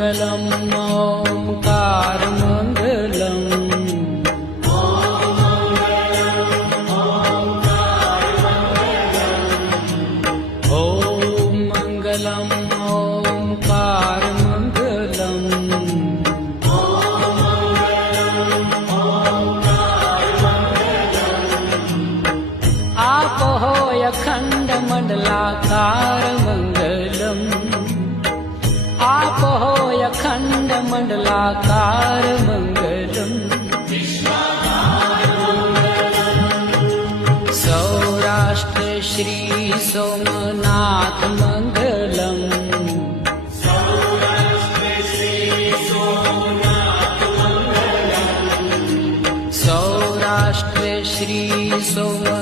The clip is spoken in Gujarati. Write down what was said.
મંગલમ ઓમકાર મંગલમ. ઓમ મંગલમ ઓમકાર મંગલમ. આપો અખંડ મંડલાકાર મંગલમ. આપો અખંડ મંડલાકાર મંગલમ. સૌરાષ્ટ્ર શ્રી સોમનાથ મંગલમ. સૌરાષ્ટ્ર શ્રી સોમનાથ